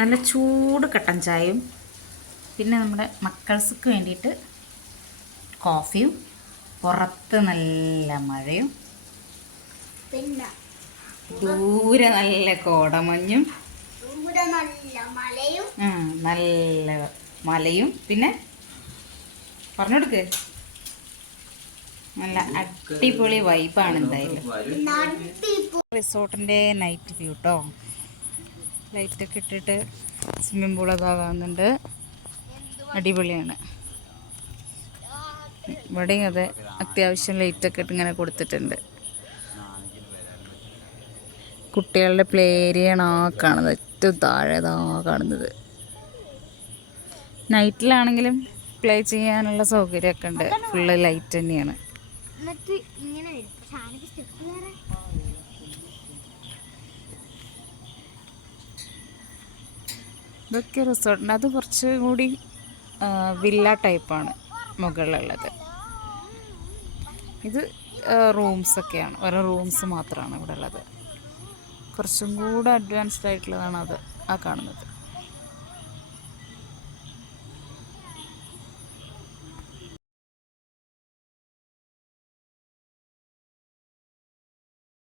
നല്ല ചൂട് കട്ടൻ ചായയും പിന്നെ നമ്മുടെ മക്കൾസ്ക്ക് വേണ്ടിയിട്ട് കോഫിയും പുറത്ത് നല്ല മഴയും പിന്നെ ദൂരെ നല്ല കോടമഞ്ഞും നല്ല മലയും പിന്നെ പറഞ്ഞെടുക്ക് നല്ല അടിപൊളി വൈബാണ് എന്തായാലും. റിസോർട്ടിൻ്റെ നൈറ്റ് വ്യൂ കേട്ടോ. ലൈറ്റൊക്കെ ഇട്ടിട്ട് സ്വിമ്മിംഗ് പൂളൊക്കെ ആകുന്നുണ്ട്. അടിപൊളിയാണ്. ഇവിടെയും അതെ, അത്യാവശ്യം ലൈറ്റൊക്കെ ഇട്ട് ഇങ്ങനെ കൊടുത്തിട്ടുണ്ട്. കുട്ടികളുടെ പ്ലേ ഏരിയയാണ് ആ കാണുന്നത്, ഏറ്റവും താഴെതാ കാണുന്നത്. നൈറ്റിലാണെങ്കിലും പ്ലേ ചെയ്യാനുള്ള സൗകര്യമൊക്കെ ഉണ്ട്. ഫുള്ള് ലൈറ്റ് തന്നെയാണ്. ഇതൊക്കെ റിസോർട്ടിൻ്റെ അത് കുറച്ചും കൂടി വില്ല ടൈപ്പാണ് മുകളിലുള്ളത്. ഇത് റൂംസൊക്കെയാണ്, ഓരോ റൂംസ് മാത്രമാണ് ഇവിടെ ഉള്ളത്. കുറച്ചും കൂടെ അഡ്വാൻസ്ഡ് ആയിട്ടുള്ളതാണ് അത് ആ കാണുന്നത്.